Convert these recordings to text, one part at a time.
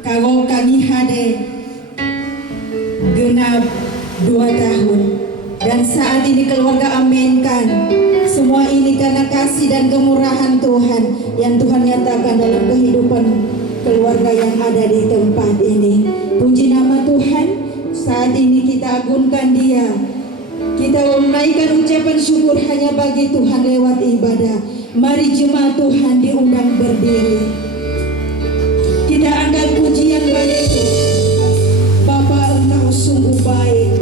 Kagok kami hade genap 2 tahun. Dan saat ini keluarga aminkan semua ini karena kasih dan kemurahan Tuhan yang Tuhan nyatakan dalam kehidupan keluarga yang ada di tempat ini. Puji nama Tuhan, saat ini kita agungkan Dia. Kita menaikkan ucapan syukur hanya bagi Tuhan lewat ibadah. Mari jemaat Tuhan diundang berdiri. Kita angkat pujian bagi Tuhan. Bapa, Engkau sungguh baik.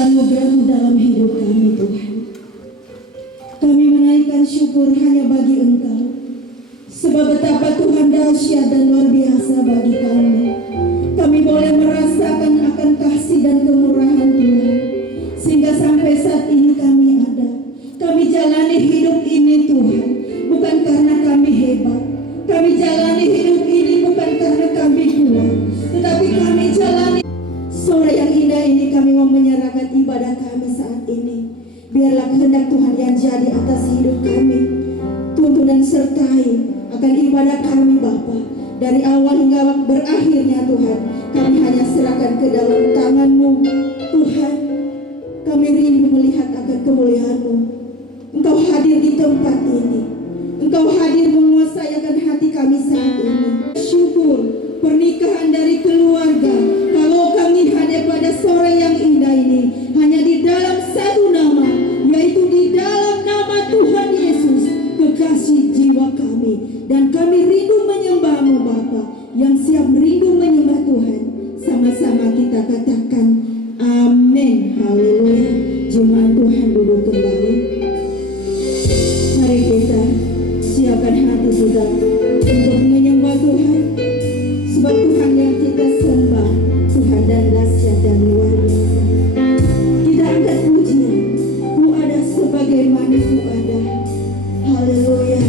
Anugerah-Mu dalam hidup kami Tuhan. Kami menaikkan syukur hanya bagi Engkau. Sebab betapa Tuhan dahsyat dan luar biasa bagi kami. Kami boleh merasakan akan kasih dan kemurahan Tuhan. Sehingga sampai saat ini kami ada. Kami jalani hidup ini Tuhan. Bukan karena kami hebat. Kami jalani hidup ini bukan karena kami kuat. Tetapi kami jalani. Sore yang indah ini kami mau menyerahkan ibadah kami saat ini. Biarlah kehendak Tuhan yang jadi atas hidup kami. Tuntun dan sertai akan ibadah kami Bapa. Dari awal hingga berakhirnya Tuhan, kami hanya serahkan ke dalam tangan-Mu Tuhan. Kami rindu melihat akan kemuliaan-Mu. Engkau hadir di tempat ini. Engkau hadir menguasai akan hati kami saat ini. Syukur pernikahan dari keluarga. Kalau kami hadir pada sore yang indah ini hanya di dalam satu nama, yaitu di dalam nama Tuhan Yesus, kekasih jiwa kami. Dan kami rindu menyembah-Mu Bapa, yang siap rindu menyembah Tuhan. Sama-sama kita katakan amin. Haleluya. Jemaat Tuhan duduk kembali. Mari kita siapkan hati kita untuk menyembah Tuhan. Sebab Tuhan yang kita sembah, Tuhan dan dahsyat dan luar biasa. Kita angkat pujian, Ku ada sebagaimana Ku ada. Haleluya.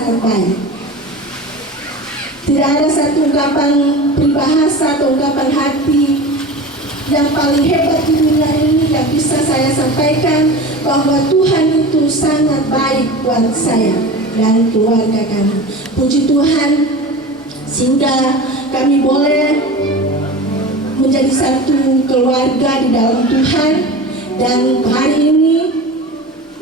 sangat baik. Tidak ada satu ungkapan peribahasa atau ungkapan hati yang paling hebat di dunia ini yang bisa saya sampaikan bahwa Tuhan itu sangat baik buat saya dan keluarga kami. Puji Tuhan, sehingga kami boleh menjadi satu keluarga di dalam Tuhan. Dan hari ini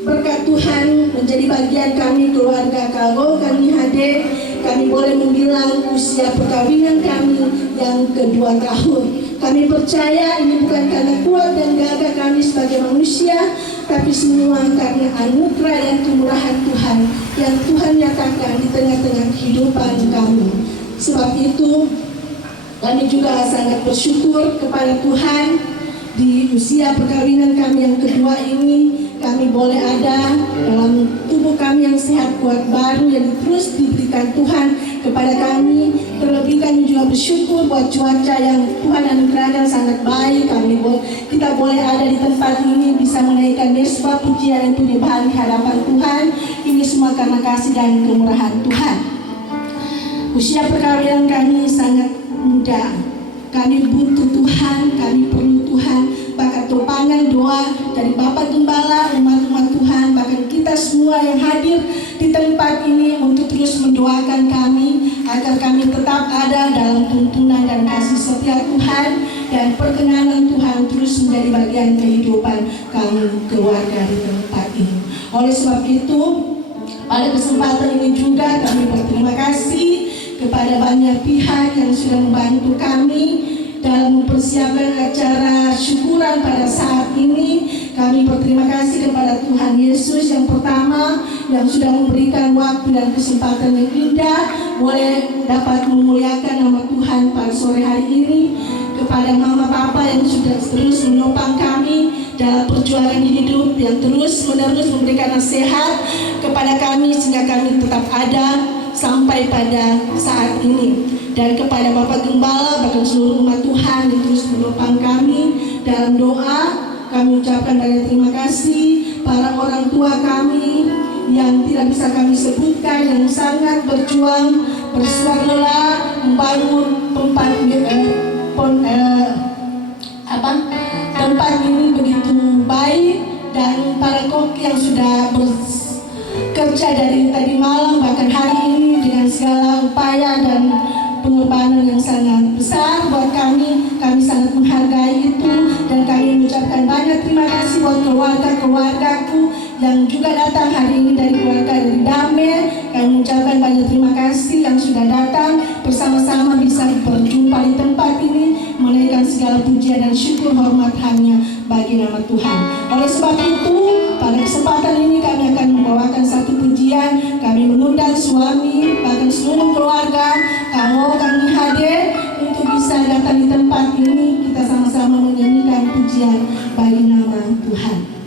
berkat Tuhan menjadi bagian kami keluarga. Kalau kami hadir, kami boleh membilang usia perkawinan kami yang kedua tahun. Kami percaya ini bukan karena kuat dan gagah kami sebagai manusia, tapi semua karena anugerah dan kemurahan Tuhan yang Tuhan nyatakan di tengah-tengah kehidupan kami. Sebab itu kami juga sangat bersyukur kepada Tuhan. Di usia perkawinan kami yang kedua ini, kami boleh ada dalam tubuh kami yang sehat kuat baru yang terus diberikan Tuhan kepada kami. Terlebih kami juga bersyukur buat cuaca yang Tuhan anugerahkan sangat baik. Kita boleh ada di tempat ini bisa menaikkan mesbah pujian dan penyembahan di hadapan Tuhan. Ini semua karena kasih dan kemurahan Tuhan. Usia perkawinan kami sangat muda. Kami butuh Tuhan, kami perlu Tuhan. Bahkan topangan doa dari Bapak Gembala, umat-umat Tuhan, bahkan kita semua yang hadir di tempat ini untuk terus mendoakan kami agar kami tetap ada dalam tuntunan dan kasih setia Tuhan dan perkenanan Tuhan terus menjadi bagian kehidupan kami keluarga di tempat ini. Oleh sebab itu, pada kesempatan ini juga kami berterima kasih kepada banyak pihak yang sudah membantu kami dalam mempersiapkan acara syukuran pada saat ini. Kami berterima kasih kepada Tuhan Yesus yang pertama yang sudah memberikan waktu dan kesempatan yang indah boleh dapat memuliakan nama Tuhan pada sore hari ini. Kepada mama papa yang sudah terus menopang kami dalam perjuangan hidup, yang terus menerus memberikan nasihat kepada kami sehingga kami tetap ada sampai pada saat ini. Dan kepada Bapak Gembala, bahkan seluruh umat Tuhan yang terus menopang kami dalam doa, kami ucapkan banyak terima kasih. Para orang tua kami yang tidak bisa kami sebutkan, yang sangat berjuang bersuara lelah membangun tempat ini begitu baik, dan para koki yang sudah bekerja dari tadi malam bahkan hari ini dengan segala upaya dan pengorbanan yang sangat besar buat kami. Kami sangat menghargai itu dan kami mengucapkan banyak terima kasih buat keluarga-keluargaku yang juga datang hari ini dari keluarga dari Damai. Kami mengucapkan banyak terima kasih yang sudah datang bersama-sama bisa berjumpa di tempat ini, menaikkan segala pujian dan syukur hormat hanya bagi nama Tuhan. Oleh sebab itu, pada kesempatan ini kami akan membawakan satu pujian. Kami mengundang suami, bahkan seluruh keluarga, kalau kami hadir untuk bisa datang di tempat ini, kita sama-sama menyanyikan pujian bagi nama Tuhan.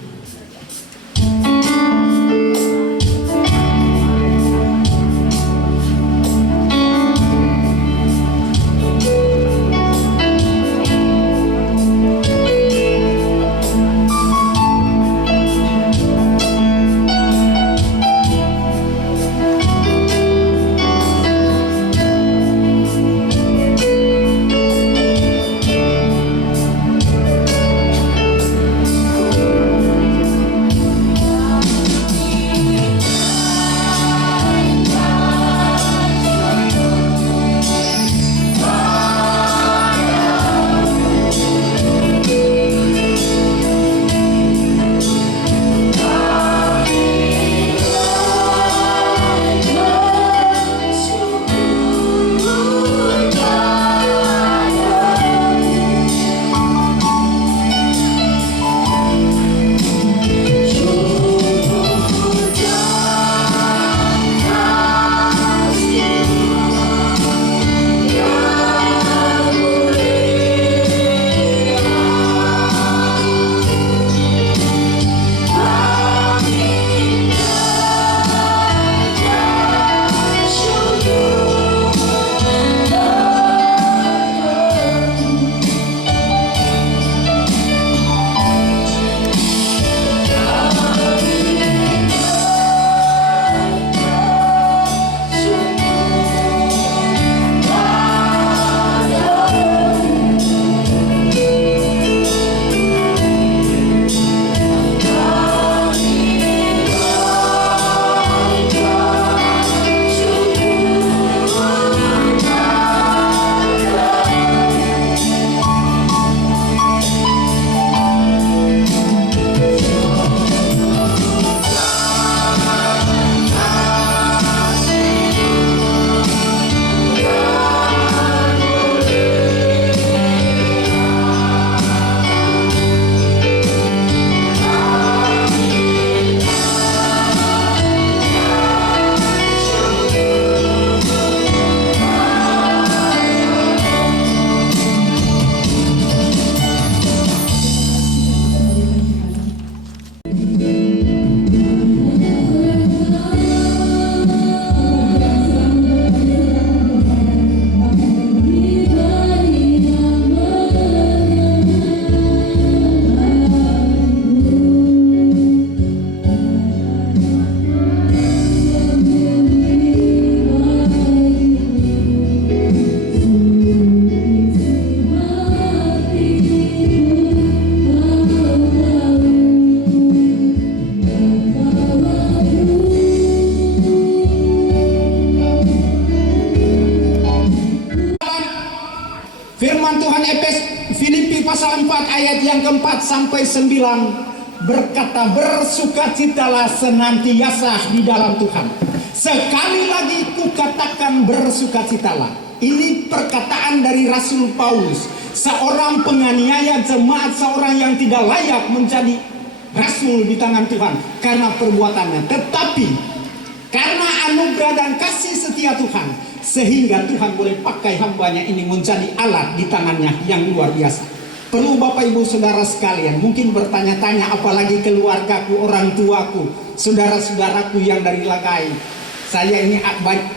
Firman Tuhan Filipi pasal 4 ayat yang keempat sampai 9 berkata, bersukacitalah senantiasa di dalam Tuhan. Sekali lagi kukatakan bersukacitalah. Ini perkataan dari Rasul Paulus, seorang penganiaya jemaat, seorang yang tidak layak menjadi rasul di tangan Tuhan karena perbuatannya. Tetapi karena anugerah dan kasih setia Tuhan, sehingga Tuhan boleh pakai hambanya ini menjadi alat di tangannya yang luar biasa. Perlu Bapak Ibu Saudara sekalian mungkin bertanya-tanya, apalagi keluargaku, orang tuaku, saudara-saudaraku yang dari Lagai. Saya ini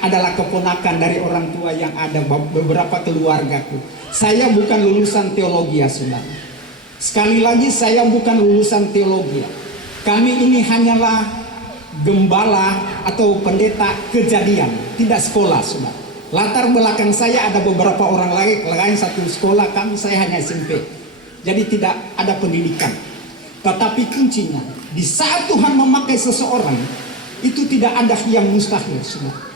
adalah keponakan dari orang tua yang ada beberapa keluargaku. Saya bukan lulusan teologi ya saudara. Sekali lagi saya bukan lulusan teologi. Kami ini hanyalah gembala atau pendeta kejadian, tidak sekolah saudara. Latar belakang saya ada beberapa orang lain satu sekolah, saya hanya SMP. Jadi tidak ada pendidikan. Tetapi kuncinya, di saat Tuhan memakai seseorang, itu tidak ada yang mustahil saudara.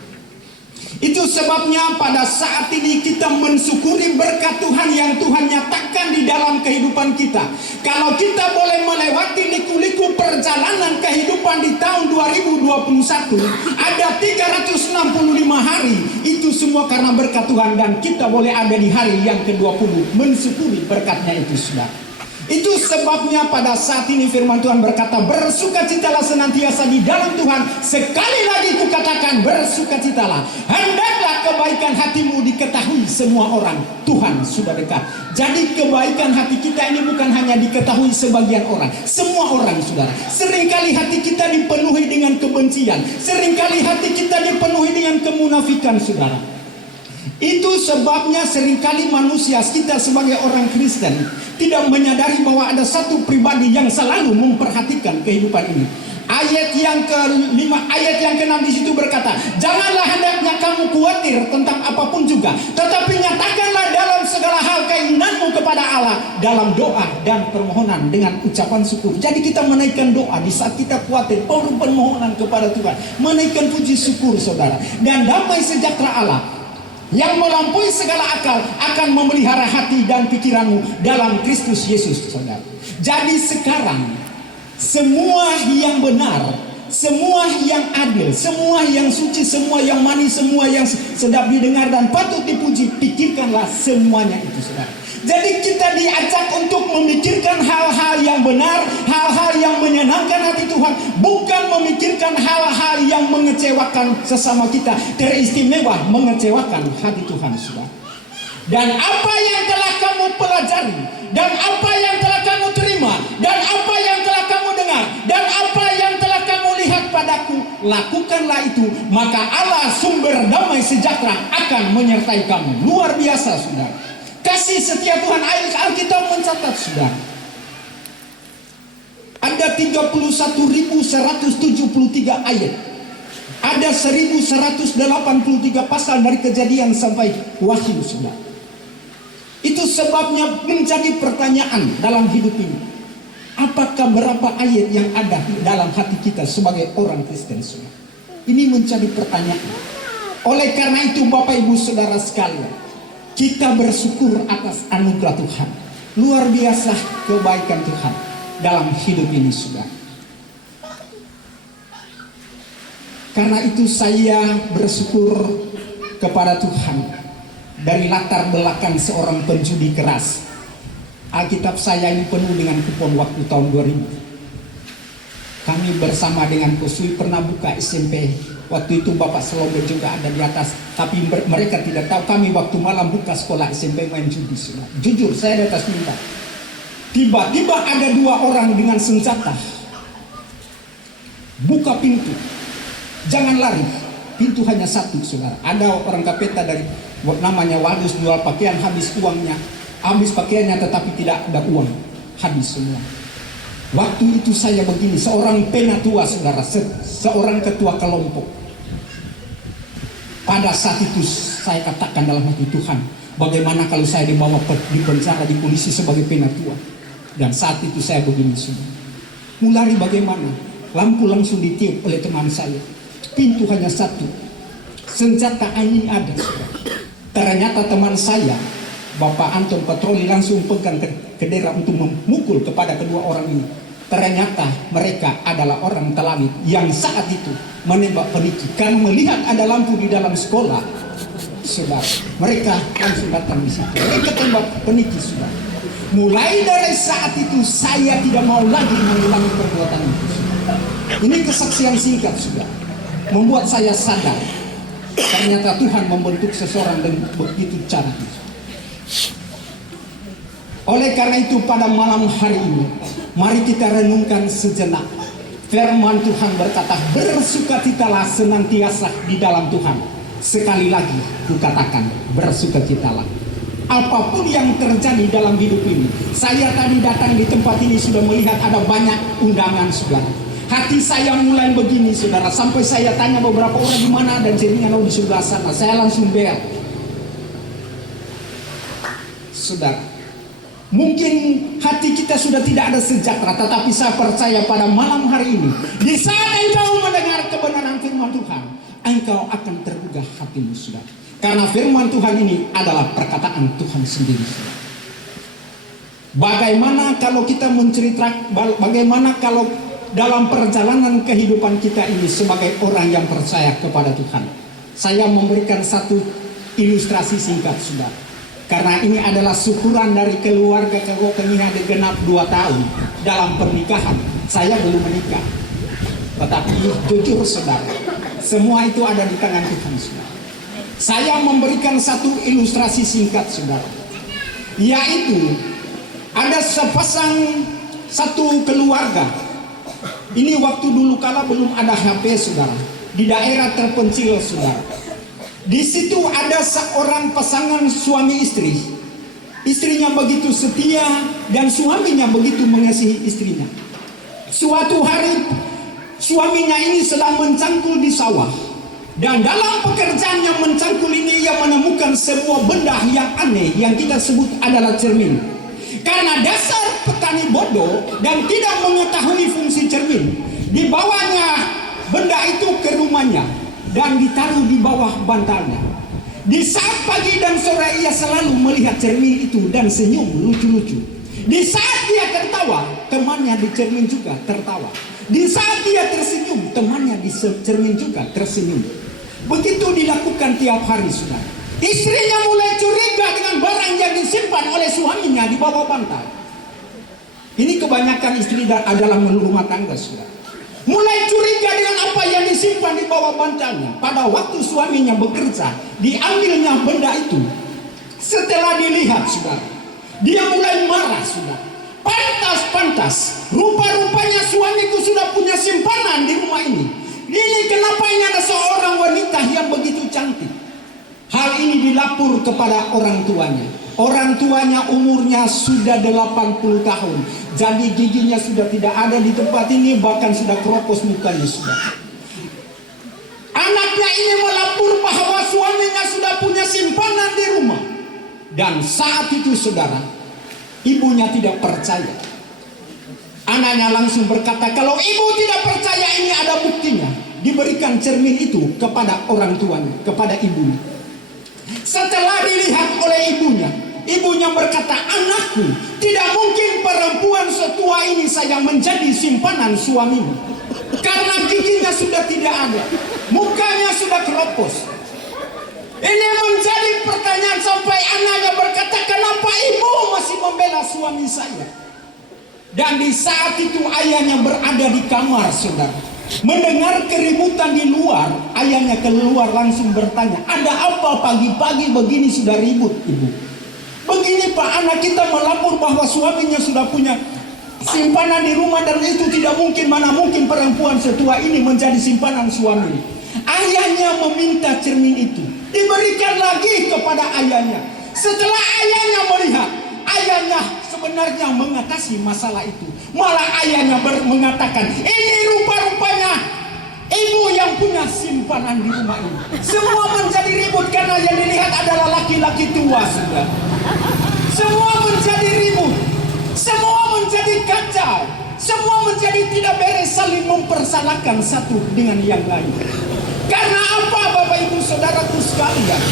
Itu sebabnya pada saat ini kita mensyukuri berkat Tuhan yang Tuhan nyatakan di dalam kehidupan kita. Kalau kita boleh melewati liku-liku perjalanan kehidupan di tahun 2021, ada 365 hari, itu semua karena berkat Tuhan, dan kita boleh ada di hari yang ke-20 mensyukuri berkatnya itu saudara. Itu sebabnya pada saat ini firman Tuhan berkata, bersukacitalah senantiasa di dalam Tuhan. Sekali lagi kukatakan bersukacitalah. Hendaklah kebaikan hatimu diketahui semua orang. Tuhan sudah dekat. Jadi kebaikan hati kita ini bukan hanya diketahui sebagian orang, semua orang saudara. Seringkali hati kita dipenuhi dengan kebencian, seringkali hati kita dipenuhi dengan kemunafikan saudara. Itu sebabnya seringkali manusia kita sebagai orang Kristen tidak menyadari bahwa ada satu pribadi yang selalu memperhatikan kehidupan ini. Ayat yang ke-5, ayat yang ke-6 di situ berkata, janganlah hendaknya kamu khawatir tentang apapun juga, tetapi nyatakanlah dalam segala hal keinginanmu kepada Allah dalam doa dan permohonan dengan ucapan syukur. Jadi kita menaikkan doa di saat kita khawatir, permohonan kepada Tuhan, menaikkan puji syukur saudara. Dan damai sejahtera Allah yang melampaui segala akal akan memelihara hati dan pikiranmu dalam Kristus Yesus saudara. Jadi sekarang semua yang benar, semua yang adil, semua yang suci, semua yang manis, semua yang sedap didengar dan patut dipuji, pikirkanlah semuanya itu saudara. Jadi kita diajak untuk memikirkan hal-hal yang benar, hal-hal yang menyenangkan hati Tuhan, bukan memikirkan hal-hal yang mengecewakan sesama kita, teristimewa mengecewakan hati Tuhan saudara. Dan apa yang telah kamu pelajari, dan apa yang telah kamu terima, dan apa yang telah kamu dengar, dan apa yang telah kamu lihat padaku, lakukanlah itu, maka Allah sumber damai sejahtera akan menyertai kamu. Luar biasa saudara. Kasih setia Tuhan, Alkitab mencatat saudara, ada 31.173 ayat, ada 1.183 pasal dari Kejadian sampai Wahyu saudara. Itu sebabnya menjadi pertanyaan dalam hidup ini, apakah berapa ayat yang ada dalam hati kita sebagai orang Kristen saudara? Ini menjadi pertanyaan. Oleh karena itu Bapak Ibu Saudara sekalian, kita bersyukur atas anugerah Tuhan. Luar biasa kebaikan Tuhan dalam hidup ini saudara. Karena itu saya bersyukur kepada Tuhan. Dari latar belakang seorang penjudi keras, Alkitab saya ini penuh dengan kupon waktu tahun 2000. Kami bersama dengan Kusui pernah buka SMP. Waktu itu Bapak Selombe juga ada di atas, tapi mereka tidak tahu kami waktu malam buka sekolah SMP main judi. Jujur saya di atas mimbar. Tiba-tiba ada 2 orang dengan senjata buka pintu. Jangan lari, pintu hanya satu saudara. Ada orang kapeta dari namanya Wadus, jual pakaian, habis uangnya, habis pakaiannya tetapi tidak ada uang, habis semua. Waktu itu saya begini, seorang penatua saudara, seorang ketua kelompok. Pada saat itu saya katakan dalam hati, Tuhan, bagaimana kalau saya dibawa di penjara, di polisi sebagai penatua? Dan saat itu saya begini saudara, mulai bagaimana? Lampu langsung ditiup oleh teman saya. Pintu hanya satu, senjata angin ada saudara. Ternyata teman saya Bapak Anton patroli langsung pegang kedera untuk memukul kepada kedua orang ini. Ternyata mereka adalah orang Telanit yang saat itu menembak Peniki karena melihat ada lampu di dalam sekolah. Saudara, mereka langsung datang di situ. Mereka tembak Peniki, saudara. Mulai dari saat itu saya tidak mau lagi mengulangi perbuatan itu. Ini kesaksian singkat, saudara, membuat saya sadar ternyata Tuhan membentuk seseorang dengan begitu cara. Oleh karena itu pada malam hari ini, mari kita renungkan sejenak. Firman Tuhan berkata, bersukacitalah senantiasa di dalam Tuhan. Sekali lagi kukatakan, bersukacitalah. Apapun yang terjadi dalam hidup ini, saya tadi datang di tempat ini sudah melihat ada banyak undangan, saudara. Hati saya mulai begini, saudara, sampai saya tanya beberapa orang di mana, dan jaringan di sebelah sana. Saya langsung beak, saudara. Mungkin hati kita sudah tidak ada sejahtera, tetapi saya percaya pada malam hari ini, di saat engkau mendengar kebenaran firman Tuhan, engkau akan tergugah hatimu, saudara. Karena firman Tuhan ini adalah perkataan Tuhan sendiri. Bagaimana kalau kita menceritakan, bagaimana kalau dalam perjalanan kehidupan kita ini sebagai orang yang percaya kepada Tuhan. Saya memberikan satu ilustrasi singkat, saudara. Karena ini adalah syukuran dari keluarga kami genap 2 tahun dalam pernikahan. Saya belum menikah, tetapi jujur, saudara, semua itu ada di tangan Tuhan, saudara. Saya memberikan satu ilustrasi singkat, saudara, yaitu ada satu keluarga. Ini waktu dulu kala belum ada HP, saudara, di daerah terpencil, saudara. Di situ ada seorang pasangan suami istri. Istrinya begitu setia dan suaminya begitu mengasihi istrinya. Suatu hari suaminya ini sedang mencangkul di sawah. Dan dalam pekerjaan yang mencangkul ini ia menemukan sebuah benda yang aneh yang kita sebut adalah cermin. Karena dasar petani bodoh dan tidak mengetahui fungsi cermin, dibawanya benda itu ke rumahnya dan ditaruh di bawah bantalnya. Di saat pagi dan sore ia selalu melihat cermin itu dan senyum lucu-lucu. Di saat dia tertawa, temannya di cermin juga tertawa. Di saat dia tersenyum, temannya di cermin juga tersenyum. Begitu dilakukan tiap hari, saudara. Istrinya mulai curiga dengan barang yang disimpan oleh suaminya di bawah bantal. Ini kebanyakan istri adalah rumah tangga, saudara. Mulai curiga dengan apa yang disimpan di bawah bantalnya. Pada waktu suaminya bekerja, diambilnya benda itu. Setelah dilihat, saudara, dia mulai marah, saudara. Pantas, rupa-rupanya suamiku sudah punya simpanan di rumah ini. Ini kenapa ini ada seorang wanita yang begitu cantik. Hal ini dilapor kepada orang tuanya. Orang tuanya umurnya sudah 80 tahun. Jadi giginya sudah tidak ada di tempat ini, bahkan sudah keropos mukanya, sudah. Anaknya ini melapor bahwa suaminya sudah punya simpanan di rumah. Dan saat itu, saudara, ibunya tidak percaya. Anaknya langsung berkata, kalau ibu tidak percaya, ini ada buktinya. Diberikan cermin itu kepada orang tuanya, kepada ibunya. Setelah dilihat oleh ibunya, ibunya berkata, anakku, tidak mungkin perempuan setua ini saya menjadi simpanan suamimu. Karena giginya sudah tidak ada, mukanya sudah keropos. Ini menjadi pertanyaan sampai anaknya berkata, kenapa ibu masih membela suami saya? Dan di saat itu ayahnya berada di kamar, saudara. Mendengar keributan di luar, ayahnya keluar langsung bertanya, ada apa pagi-pagi begini sudah ribut, ibu? Begini pak, anak kita melapor bahwa suaminya sudah punya simpanan di rumah dan itu tidak mungkin, mana mungkin perempuan setua ini menjadi simpanan suami. Ayahnya meminta cermin itu, diberikan lagi kepada ayahnya. Setelah ayahnya melihat, ayahnya sebenarnya mengatasi masalah itu. Malah ayahnya mengatakan, ini rupa-rupanya ibu yang punya simpanan di rumah ini. Semua menjadi ribut karena yang dilihat adalah laki-laki tua, sudah. Semua menjadi ribut, semua menjadi kacau, semua menjadi tidak beres, saling mempersalahkan satu dengan yang lain. Karena apa, Bapak Ibu Saudaraku sekalian?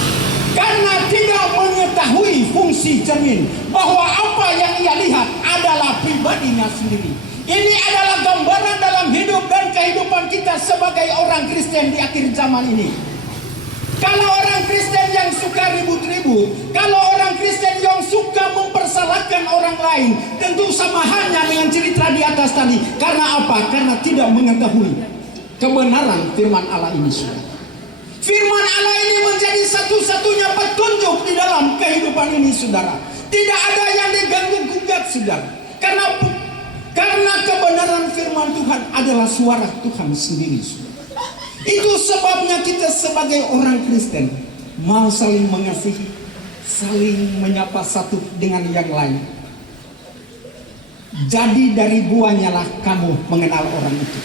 Karena tidak mengetahui fungsi cermin, bahwa apa yang ia lihat adalah pribadinya sendiri. Ini adalah gambaran dalam hidup dan kehidupan kita sebagai orang Kristen di akhir zaman ini. Kalau orang Kristen yang suka ribut-ribut, kalau orang Kristen yang suka mempersalahkan orang lain, tentu sama halnya dengan cerita di atas tadi. Karena apa? Karena tidak mengetahui kebenaran firman Allah ini. Firman Allah ini menjadi satu-satunya petunjuk di dalam kehidupan ini, saudara. Tidak ada yang diganggu-gugat, saudara. Karena kebenaran firman Tuhan adalah suara Tuhan sendiri, saudara. Itu sebabnya kita sebagai orang Kristen mau saling mengasihi, saling menyapa satu dengan yang lain. Jadi dari buahnya lah kamu mengenal orang itu.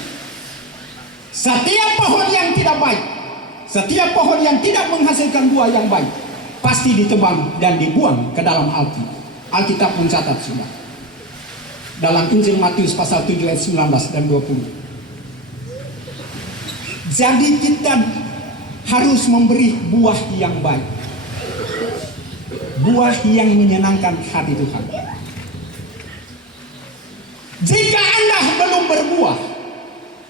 Setiap pohon yang tidak baik, setiap pohon yang tidak menghasilkan buah yang baik, pasti ditebang dan dibuang ke dalam api. Alkitab mencatat sudah. Dalam Injil Matius pasal 7 ayat 19 dan 20. Jadi kita harus memberi buah yang baik, buah yang menyenangkan hati Tuhan. Jika Anda belum berbuah,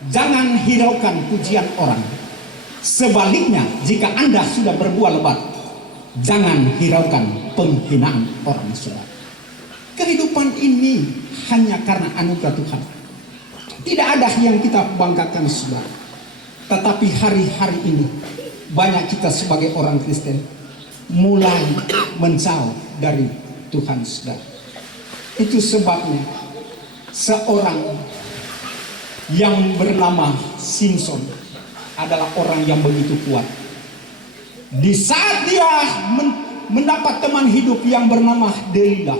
jangan hiraukan pujian orang. Sebaliknya, jika Anda sudah berbuah lebat, jangan hiraukan penghinaan orang, saudara. Kehidupan ini hanya karena anugerah Tuhan. Tidak ada yang kita banggakan, saudara. Tetapi hari-hari ini banyak kita sebagai orang Kristen mulai menjauh dari Tuhan, saudara. Itu sebabnya seorang yang bernama Simpson adalah orang yang begitu kuat. Di saat dia mendapat teman hidup yang bernama Delilah.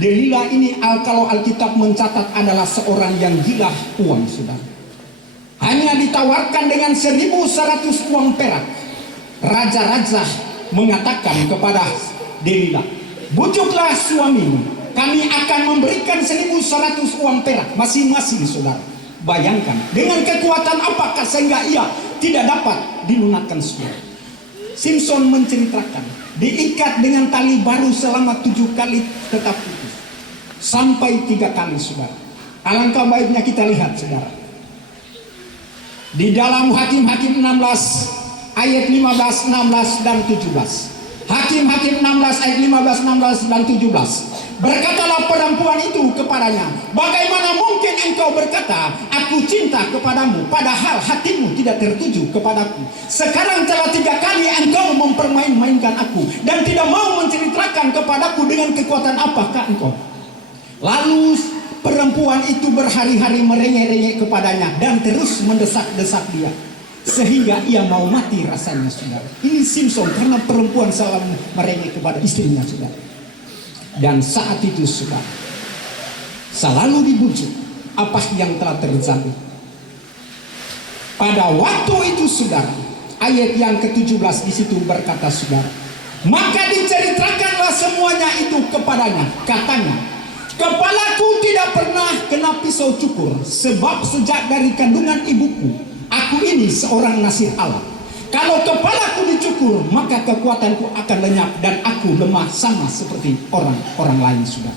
Delilah ini kalau Alkitab mencatat adalah seorang yang gila uang, saudara. Hanya ditawarkan dengan 1.100 uang perak. Raja-raja mengatakan kepada Delilah, bujuklah suamimu, kami akan memberikan 1.100 uang perak masing-masing, saudara. Bayangkan dengan kekuatan apakah sehingga ia tidak dapat dilunakkan, saudara. Simpson menceritakan, diikat dengan tali baru selama 7 kali tetap putus, sampai 3 kali, saudara. Alangkah baiknya kita lihat, saudara, di dalam Hakim-Hakim 16 ayat 15, 16 dan 17. Hakim-Hakim 16 ayat 15, 16 dan 17. Berkatalah perempuan itu kepadanya, bagaimana mungkin engkau berkata, aku cinta kepadamu, padahal hatimu tidak tertuju kepadaku. Sekarang telah 3 kali engkau mempermain-mainkan aku, dan tidak mau menceritakan kepadaku dengan kekuatan apakah engkau. Lalu perempuan itu berhari-hari merengek-rengek kepadanya dan terus mendesak-desak dia sehingga ia mau mati rasanya, saudara. Ini Simpson karena perempuan selalu merengek kepada istrinya, saudara. Dan saat itu, saudara, selalu dibujuk apa yang telah terjadi. Pada waktu itu, saudara, ayat yang ke-17 di situ berkata, saudara, maka diceritakanlah semuanya itu kepadanya. Katanya, kepalaku tidak pernah kena pisau cukur, sebab sejak dari kandungan ibuku, aku ini seorang nasir Allah. Kalau kepalaku dicukur, maka kekuatanku akan lenyap dan aku lemah sama seperti orang-orang lain, sudah.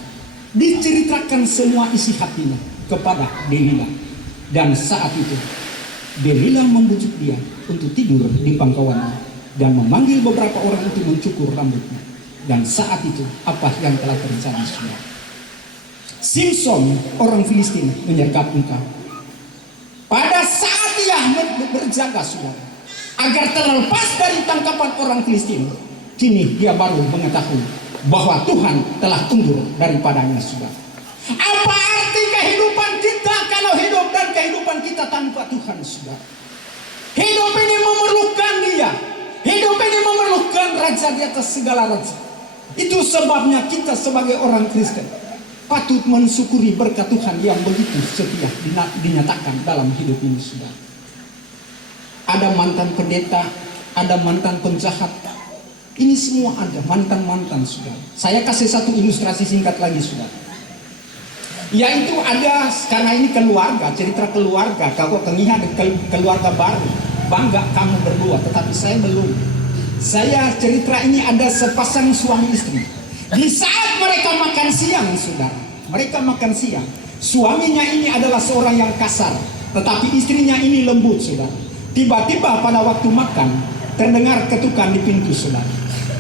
Diceritakan semua isi hatinya kepada Delilah. Dan saat itu, Delilah membujuk dia untuk tidur di pangkauannya dan memanggil beberapa orang untuk mencukur rambutnya. Dan saat itu, apa yang telah terjadi, sudah? Simpson, orang Filistin, menyergap engkau. Pada saat ia berjaga, saudara, agar terlepas dari tangkapan orang Filistin, kini dia baru mengetahui bahwa Tuhan telah undur daripadanya, saudara. Apa arti kehidupan kita kalau hidup dan kehidupan kita tanpa Tuhan, saudara? Hidup ini memerlukan Dia. Hidup ini memerlukan Raja di atas segala raja. Itu sebabnya kita sebagai orang Kristen patut mensyukuri berkat Tuhan yang begitu setia dinyatakan dalam hidup ini, saudara. Ada mantan pendeta, ada mantan penjahat. Ini semua ada mantan-mantan, saudara. Saya kasih satu ilustrasi singkat lagi, saudara. Yaitu ada, karena ini keluarga, cerita keluarga. Kalau terlihat keluarga baru, bangga kamu berdua, tetapi saya belum. Saya cerita ini ada sepasang suami istri. Di saat mereka makan siang, saudara, mereka makan siang. Suaminya ini adalah seorang yang kasar, tetapi istrinya ini lembut, saudara. Tiba-tiba pada waktu makan, terdengar ketukan di pintu, saudara.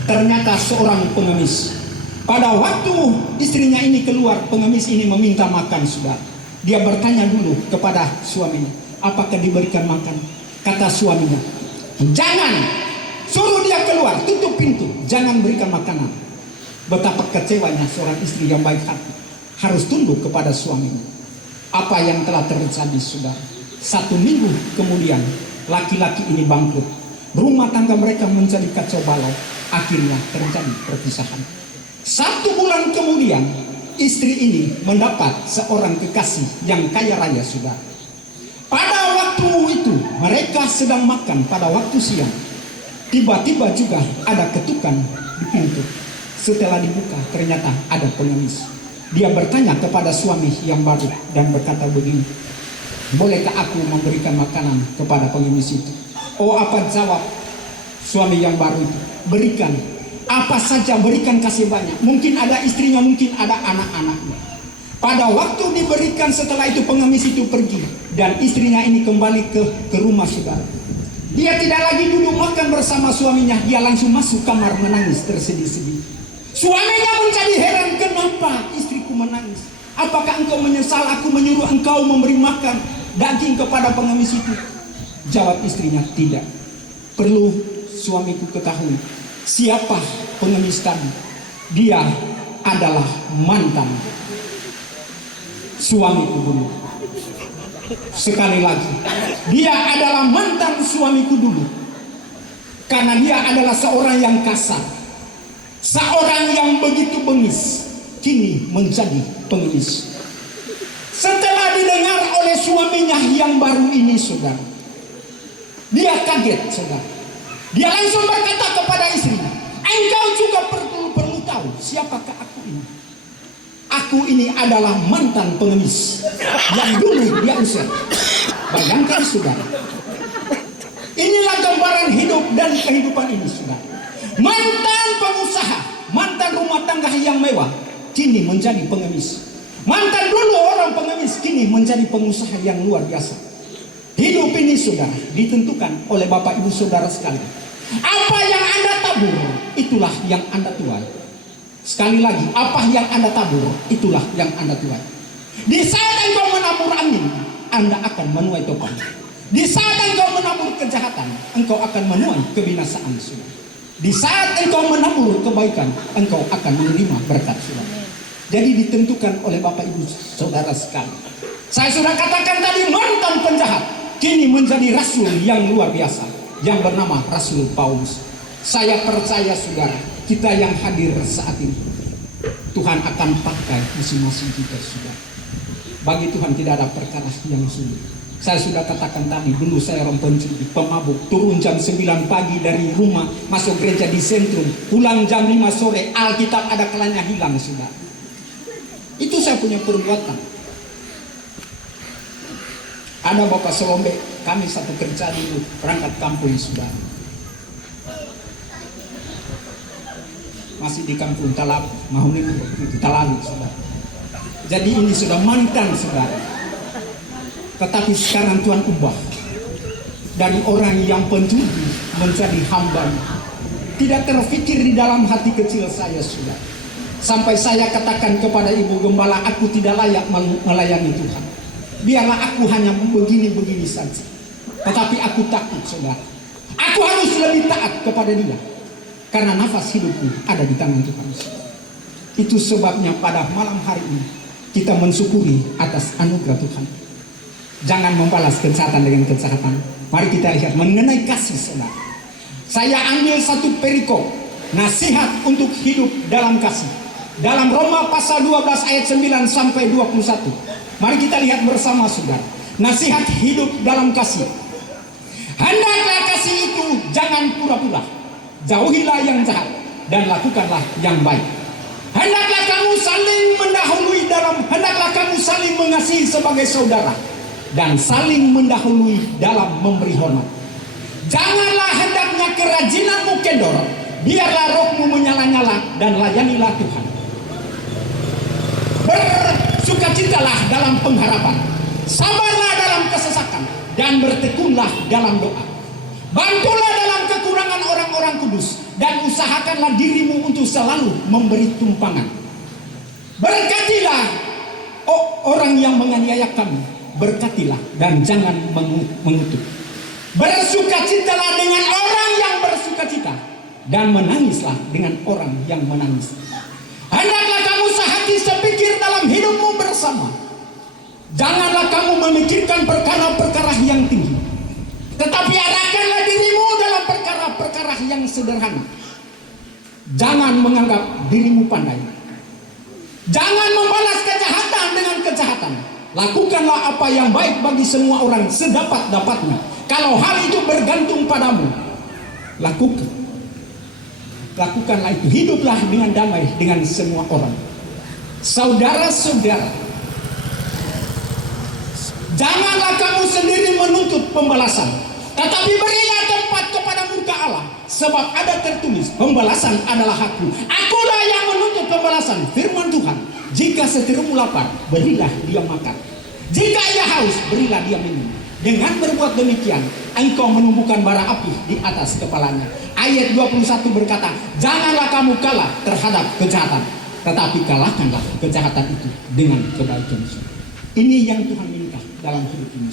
Ternyata seorang pengemis. Pada waktu istrinya ini keluar, pengemis ini meminta makan, saudara. Dia bertanya dulu kepada suaminya, apakah diberikan makan? Kata suaminya, jangan, suruh dia keluar, tutup pintu, jangan berikan makanan. Betapa kecewanya seorang istri yang baik hati, harus tunduk kepada suaminya. Apa yang telah terjadi, saudara? 1 minggu kemudian, laki-laki ini bangkrut. Rumah tangga mereka menjadi kacau balau. Akhirnya terjadi perpisahan. 1 bulan kemudian, istri ini mendapat seorang kekasih yang kaya raya, saudara. Pada waktu itu mereka sedang makan pada waktu siang. Tiba-tiba juga ada ketukan di pintu. Setelah dibuka ternyata ada pengemis. Dia bertanya kepada suami yang baru dan berkata begini, bolehkah aku memberikan makanan kepada pengemis itu? Oh, apa jawab suami yang baru itu? Berikan, apa saja berikan, kasih banyak. Mungkin ada istrinya, mungkin ada anak-anaknya. Pada waktu diberikan, setelah itu pengemis itu pergi dan istrinya ini kembali ke rumah, saudara. Dia tidak lagi duduk makan bersama suaminya, dia langsung masuk kamar menangis tersedih-sedih. Suaminya menjadi heran, kenapa istriku menangis? Apakah engkau menyesal aku menyuruh engkau memberi makan daging kepada pengemis itu? Jawab istrinya, tidak. Perlu suamiku ketahui siapa pengemis tadi. Dia adalah mantan suamiku dulu. Sekali lagi, dia adalah mantan suamiku dulu. Karena dia adalah seorang yang kasar, seorang yang begitu bengis, kini menjadi pengemis. Setelah didengar oleh suaminya yang baru ini, saudara, dia kaget, saudara. Dia langsung berkata kepada istrinya, engkau juga perlu tahu siapakah aku ini. Aku ini adalah mantan pengemis yang dulu dia usir. Bayangkan, saudara. Inilah gambaran hidup dan kehidupan ini, saudara. Mantan pengusaha, mantan rumah tangga yang mewah, kini menjadi pengemis. Mantan dulu orang pengemis, kini menjadi pengusaha yang luar biasa. Hidup ini, saudara, ditentukan oleh Bapak Ibu Saudara sekalian. Apa yang Anda tabur, itulah yang Anda tuai. Sekali lagi, apa yang Anda tabur, itulah yang Anda tuai. Di saat engkau menabur angin, Anda akan menuai topan. Di saat engkau menabur kejahatan, engkau akan menuai kebinasaan, saudara. Di saat engkau menabur kebaikan, engkau akan menerima berkat, saudara. Jadi ditentukan oleh Bapak Ibu Saudara sekalian. Saya sudah katakan tadi, mantan penjahat kini menjadi rasul yang luar biasa, yang bernama Rasul Paulus. Saya percaya, saudara, kita yang hadir saat ini, Tuhan akan pakai masing-masing kita, saudara. Bagi Tuhan tidak ada perkara yang sulit. Saya sudah katakan tadi, dulu saya orang pencuri, pemabuk, turun jam 9 pagi dari rumah, masuk gereja di sentrum, pulang jam 5 sore, Alkitab ada kalanya hilang, saudara. Itu saya punya perbuatan. Ada Bapak Selombe, kami satu kerja dulu, berangkat kampung, saudara. Masih di kampung Talap, Mahuni itu Talalu, saudara. Jadi ini sudah mantan, saudara. Tetapi sekarang Tuhan ubah dari orang yang pencuri menjadi hamba. Tidak terfikir di dalam hati kecil saya, saudara. Sampai saya katakan kepada Ibu Gembala, aku tidak layak melayani Tuhan. Biarlah aku hanya begini-begini saja. Tetapi aku takut, saudara. Aku harus lebih taat kepada Dia. Karena nafas hidupku ada di tangan Tuhan. Itu sebabnya pada malam hari ini kita mensyukuri atas anugerah Tuhan. Jangan membalas kejahatan dengan kejahatan. Mari kita lihat mengenai kasih, saudara. Saya ambil satu perikop nasihat untuk hidup dalam kasih. Dalam Roma pasal 12 ayat 9 sampai 21. Mari kita lihat bersama, saudara. Nasihat hidup dalam kasih. Hendaklah kasih itu jangan pura-pura. Jauhilah yang jahat dan lakukanlah yang baik. Hendaklah kamu saling mengasihi sebagai saudara dan saling mendahului dalam memberi hormat. Janganlah hendaknya kerajinan kendor, biarlah rohmu menyala-nyala dan layanilah Tuhan. Bersukacitalah dalam pengharapan, sabarlah dalam kesesakan, dan bertekunlah dalam doa. Bantulah dalam kekurangan orang-orang kudus, dan usahakanlah dirimu untuk selalu memberi tumpangan. Berkatilah orang yang menganiaya kamu, berkatilah dan jangan mengutuk. Bersukacitalah dengan orang yang bersukacita, dan menangislah dengan orang yang menangis. Hendaklah kamu sehati sepikir dalam hidupmu bersama. Janganlah kamu memikirkan perkara-perkara yang tinggi, tetapi arahkanlah dirimu dalam perkara-perkara yang sederhana. Jangan menganggap dirimu pandai. Jangan membalas kejahatan dengan kejahatan. Lakukanlah apa yang baik bagi semua orang sedapat-dapatnya. Kalau hal itu bergantung padamu, lakukanlah itu. Hiduplah dengan damai dengan semua orang. Saudara-saudara, janganlah kamu sendiri menuntut pembalasan, tetapi berilah tempat kepada murka Allah, sebab ada tertulis, pembalasan adalah hakku. Akulah yang menuntut pembalasan, firman Tuhan. Jika seterumu lapar, berilah dia makan. Jika ia haus, berilah dia minum. Dengan berbuat demikian, engkau menumbuhkan bara api di atas kepalanya. Ayat 21 berkata, janganlah kamu kalah terhadap kejahatan, tetapi kalahkanlah kejahatan itu dengan kebaikan. Ini yang Tuhan minta dalam hidup ini.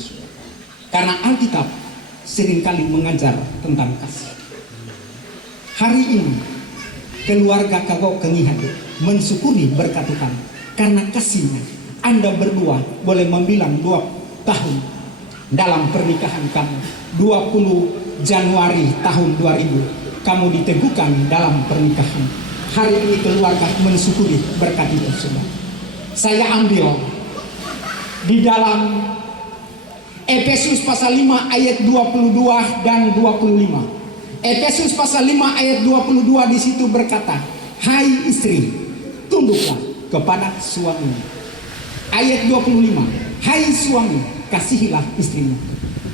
Karena Alkitab seringkali mengajar tentang kasih. Hari ini keluarga kau kengihan mensyukuri berkat Tuhan. Karena kasihnya Anda berdua boleh membilang 2 tahun dalam pernikahan kamu. 20 Januari tahun 2000 kamu diteguhkan dalam pernikahan. Hari ini keluarga mensyukuri berkat itu semua. Saya ambil di dalam Efesus pasal 5 ayat 22 dan 25. Efesus pasal 5 ayat 22 di situ berkata, hai istri, tunduklah kepada suami. Ayat 25, hai suami, kasihilah istrimu,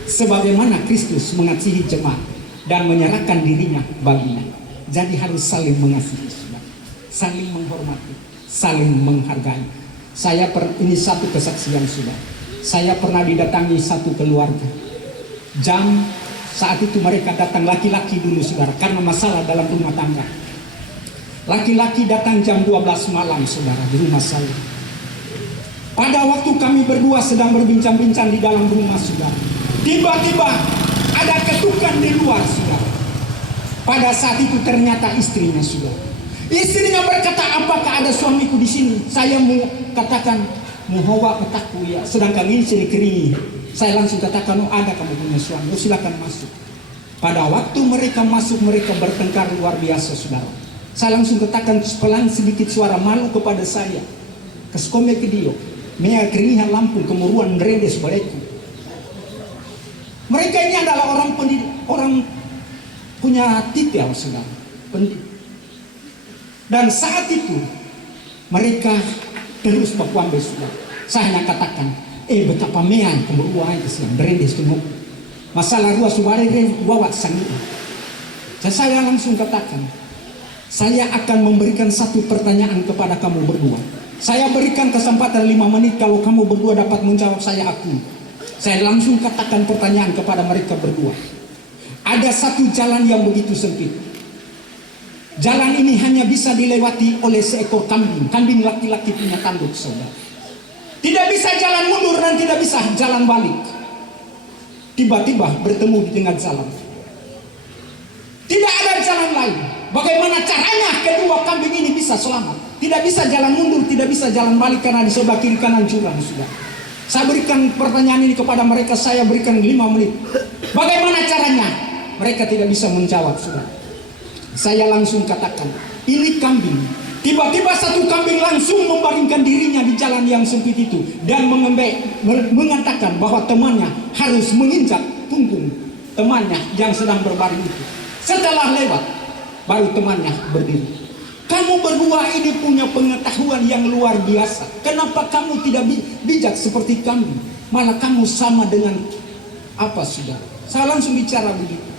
sebagaimana Kristus mengasihi jemaat dan menyerahkan dirinya baginya. Jadi harus saling mengasihi, saling menghormati, saling menghargai. Ini satu kesaksian sudah. Saya pernah didatangi satu keluarga. Saat itu mereka datang laki-laki dulu saudara, karena masalah dalam rumah tangga. Laki-laki datang jam 12 malam saudara di rumah saya. Pada waktu kami berdua sedang berbincang-bincang di dalam rumah saudara, tiba-tiba ada ketukan di luar saudara. Pada saat itu ternyata istrinya saudara. Istrinya berkata, apakah ada suamiku di sini? Saya mau katakan, muhawa petakku ya. Sedangkan ini sini keringi. Saya langsung katakan, oh ada kamu punya suami, oh silakan masuk. Pada waktu mereka masuk, mereka bertengkar luar biasa saudara. Saya langsung katakan pelan sedikit suara malu kepada saya. Keskome ke dia, mea keringihan lampu kemuruan meredes balikku. Mereka ini adalah orang pendidik, orang punya titel saudara, pendidik. Dan saat itu mereka terus berkuambe saudara. Saya hanya katakan, betapa mean kemuruan itu meredes tunggu. Masalah ruas subare wawat sangi. Saya langsung katakan, saya akan memberikan satu pertanyaan kepada kamu berdua. Saya berikan kesempatan 5 menit, kalau kamu berdua dapat menjawab saya akui. Saya langsung katakan pertanyaan kepada mereka berdua. Ada satu jalan yang begitu sempit. Jalan ini hanya bisa dilewati oleh seekor kambing. Kambing laki-laki punya tanduk saudara. Tidak bisa jalan mundur dan tidak bisa jalan balik. Tiba-tiba bertemu di tengah jalan. Tidak ada jalan lain. Bagaimana caranya kedua kambing ini bisa selamat? Tidak bisa jalan mundur, tidak bisa jalan balik karena di sebelah kiri kanan jurang sudah. Saya berikan pertanyaan ini kepada mereka, saya berikan 5 menit. Bagaimana caranya? Mereka tidak bisa menjawab sudah. Saya langsung katakan, ini kambing. Tiba-tiba satu kambing langsung membaringkan dirinya di jalan yang sempit itu dan mengatakan bahwa temannya harus menginjak punggung temannya yang sedang berbaring itu. Setelah lewat, baru temannya berdiri. Kamu berdua ini punya pengetahuan yang luar biasa. Kenapa kamu tidak bijak seperti kami? Malah kamu sama dengan apa sudah? Saya langsung bicara begitu.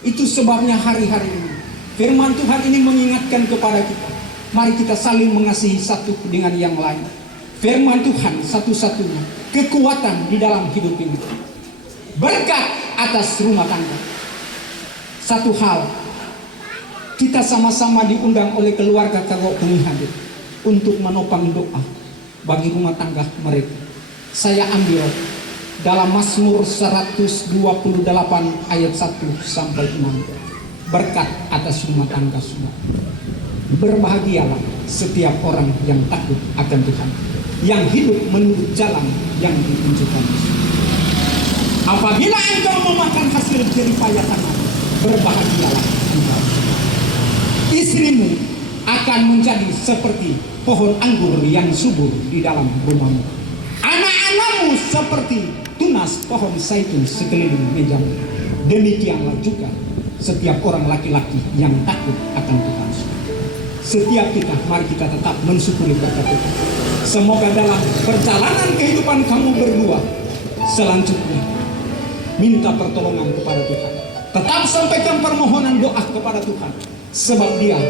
Itu sebabnya hari-hari ini Firman Tuhan ini mengingatkan kepada kita, mari kita saling mengasihi satu dengan yang lain. Firman Tuhan satu-satunya kekuatan di dalam hidup ini. Berkat atas rumah tangga. Satu hal, kita sama-sama diundang oleh keluarga Kagok Penghadir untuk menopang doa bagi rumah tangga mereka. Saya ambil dalam Mazmur 128 ayat 1 sampai 6. Berkat atas rumah tangga semua. Berbahagialah setiap orang yang takut akan Tuhan, yang hidup menurut jalan yang ditunjukkan. Apabila engkau memakan hasil jeripaya tanah, berbahagialah engkau. Istrimu akan menjadi seperti pohon anggur yang subur di dalam rumahmu. Anak-anakmu seperti tunas pohon zaitun sekeliling mejamu. Demikianlah juga setiap orang laki-laki yang takut akan Tuhan. Setiap kita, mari kita tetap mensyukuri berkat Tuhan. Semoga dalam perjalanan kehidupan kamu berdua selanjutnya minta pertolongan kepada Tuhan. Tetap sampaikan permohonan doa kepada Tuhan, sebab Dia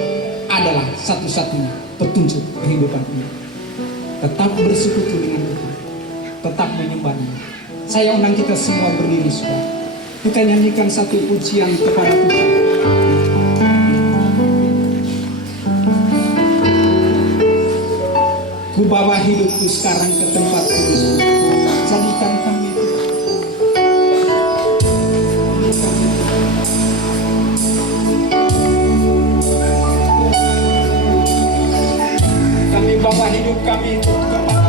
adalah satu-satunya petunjuk kehidupan ini. Tetap bersekutu dengan Tuhan, tetap menyembahnya. Saya undang kita semua berdiri, saudara. Kita nyanyikan satu pujian kepada Tuhan. Ku bawa hidupku sekarang ke tempat kudus. Jadikan kami bawa hidup kami untuk kepada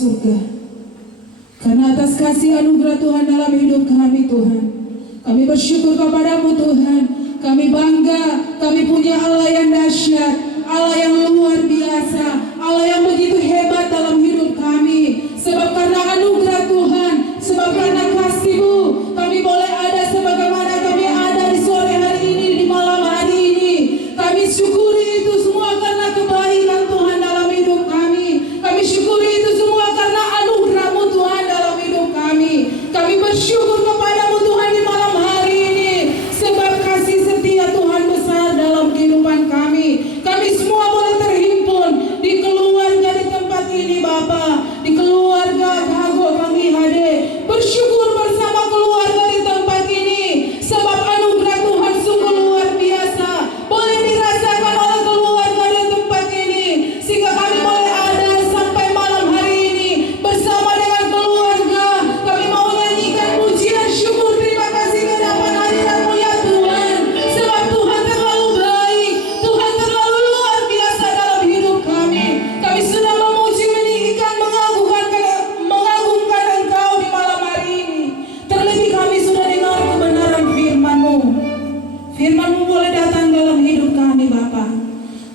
surga. Karena atas kasih anugerah Tuhan dalam hidup kami Tuhan, kami bersyukur kepadamu Tuhan. Kami bangga, kami punya Allah yang dahsyat, Allah yang luar biasa, Allah yang begitu hebat dalam hidup kami. Sebab karena anugerah Tuhan, sebab karena kasih-Mu, kami boleh ada sebagaimana kami ada di sore hari ini, di malam hari ini. Kami syukuri itu semua karena kebaikan Tuhan dalam hidup kami. Kami syukuri itu semua karena anugerah-Mu Tuhan dalam hidup kami. Kami bersyukur kepadamu Tuhan di malam hari ini, sebab kasih setia Tuhan besar dalam kehidupan kami. Kami semua boleh terhimpun di keluarga di tempat ini Bapa, di keluarga Hago kami Hade. Bersyukur bersama keluarga di tempat ini, sebab anugerah Tuhan sungguh luar biasa. Boleh dirasakan oleh keluarga di tempat ini, sehingga kami boleh ada sampai malam hari ini bersama dengan keluarga. Kami mau nyanyikan pujian syukur terima kasih kedapan hadirat-Mu ya Tuhan. Sebab Tuhan terlalu baik, Tuhan terlalu luar biasa dalam hidup kami. Kami sudah memuji, meninggikan, mengagungkan Engkau di malam hari ini. Terlebih kami sudah dengar kebenaran firman-Mu. Firman-Mu boleh datang dalam hidup kami Bapa.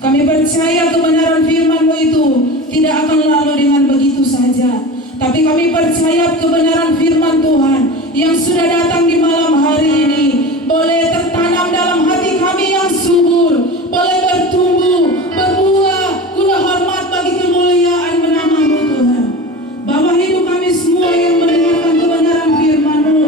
Kami percaya kebenaran firman-Mu itu tidak akan lalu dengan begitu saja. Tapi kami percaya kebenaran firman Tuhan yang sudah datang di malam hari ini boleh tertanam dalam hati kami yang subur, boleh bertumbuh, berbuah, guna hormat bagi kemuliaan nama-Mu Tuhan. Bapa, hidup kami semua yang mendengarkan kebenaran firman-Mu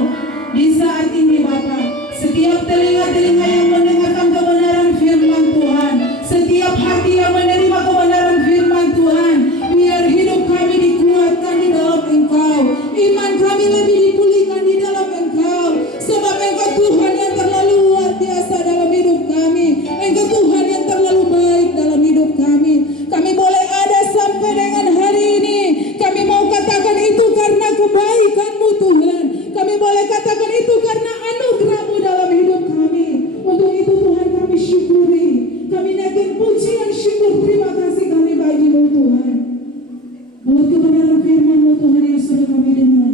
di saat ini Bapa, setiap telinga-telinga yang mendengarkan kebenaran firman Tuhan, setiap hati yang menerima kebenaran firman Tuhan, biar hidup kami dikuatkan di dalam Engkau, iman kami lebih dipulihkan di dalam Engkau, sebab Engkau Tuhan yang terlalu luar biasa dalam hidup kami. Engkau Tuhan yang terlalu baik dalam hidup kami. Kami boleh ada sampai dengan hari ini, kami mau katakan itu karena kebaikan-Mu Tuhan. Kami boleh katakan itu karena anugerah-Mu dalam hidup kami. Untuk itu Tuhan kami syukuri, kami naikkan pujian syukur terima kasih kami bagi-Mu Tuhan. Buat kebenaran firman-Mu Tuhan yang sudah kami dengar,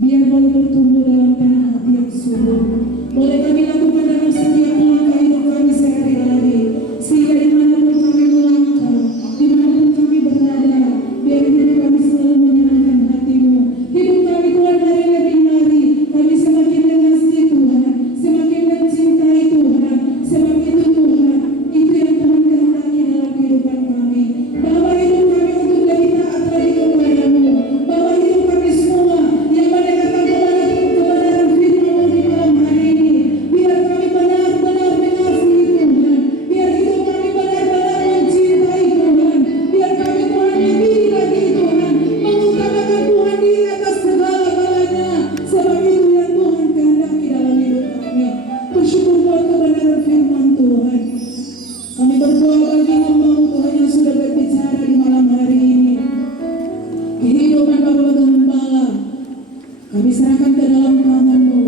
biar boleh bertumbuh dalam tanah hati yang subur. Boleh kami lakukan dalam setiap langkah hidup kami sehari-hari, sehingga dimanapun kami melangkah, dimanapun kami berada, biar hidup kami selalu menyenangkan hati-Mu. Hidup kami Tuhan hari lebih hari, kami semakin mengasihi Tuhan, semakin mencintai Tuhan. Sebab itu Tuhan, itu yang Tuhan kehendaki dalam kehidupan kami. Bawa hidup kami untuk lebih taat lagi kepada-Mu. Bawa hidup kami semua yang mendengarkan kebenaran firman-Mu di malam hari ini, biar kami benar-benar mengasihi Tuhan, biar hidup kami benar-benar mencintai Tuhan, biar kami Tuhan lebih lagi Tuhan mengutamakan Tuhan di atas segala-galanya. Sebab itu yang Tuhan kehendaki dalam hidup kami. Bersyukur buat kebenaran firman Tuhan. Kami berdoa bagi hamba-Mu Tuhan yang sudah berbicara di malam hari ini. Kehidupan Bapak Gembala kami serahkan ke dalam tangan-Mu.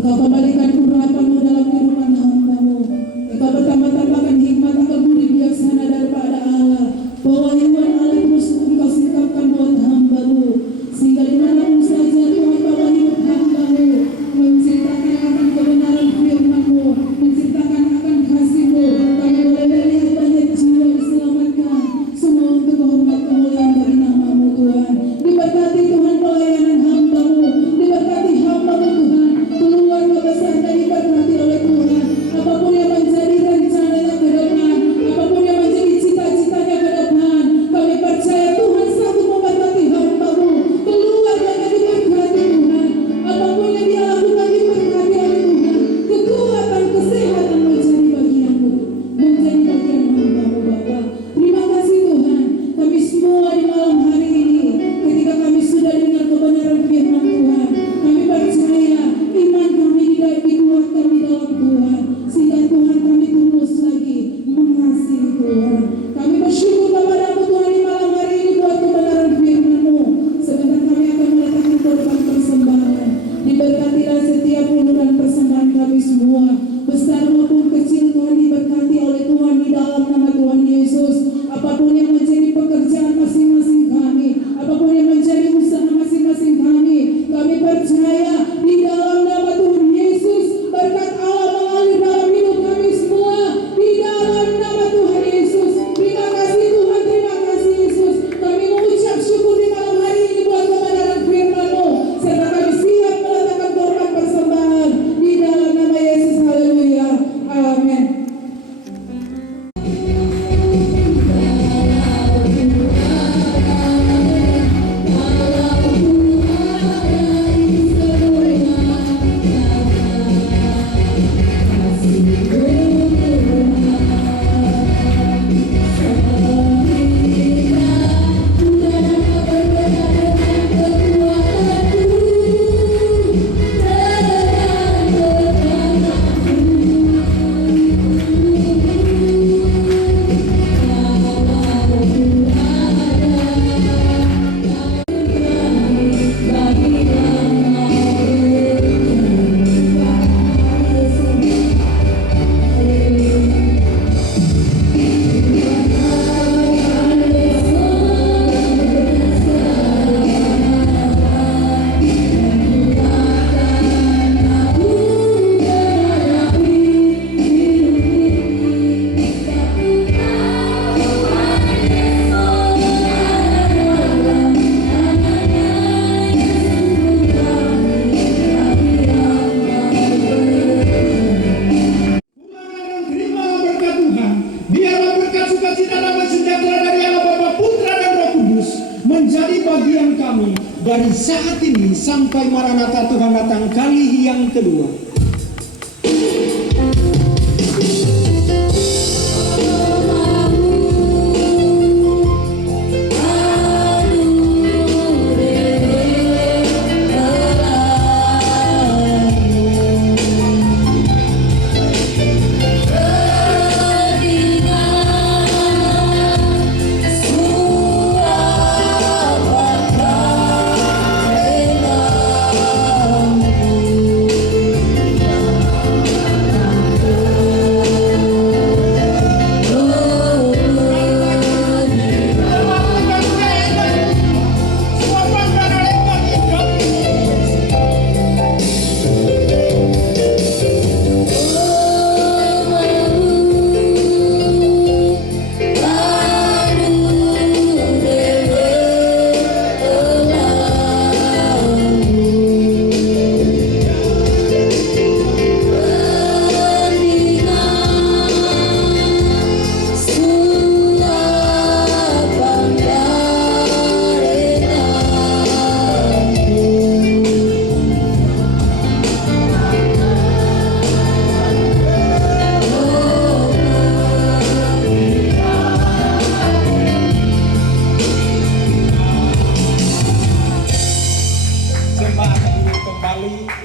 Engkau kembalikan urapan-Mu dalam kehidupan hamba-Mu. Engkau bertambah-tambahkan hikmat atau budi bijaksana daripada Allah. Pewahyuan Allah terus Engkau singkapkan buat hamba-Mu, sehingga dimanapun saja Tuhan bawa hidup hamba-Mu, menceritakan akan kebenaran firman-Mu, menceritakan akan kasih-Mu. Kami boleh melihat banyak jiwa diselamatkan, semua untuk hormat kemuliaan dari nama-Mu Tuhan. Diberkati Tuhan pelayanan hamba-Mu, dari saat ini sampai Maranatha Tuhan datang kali yang kedua.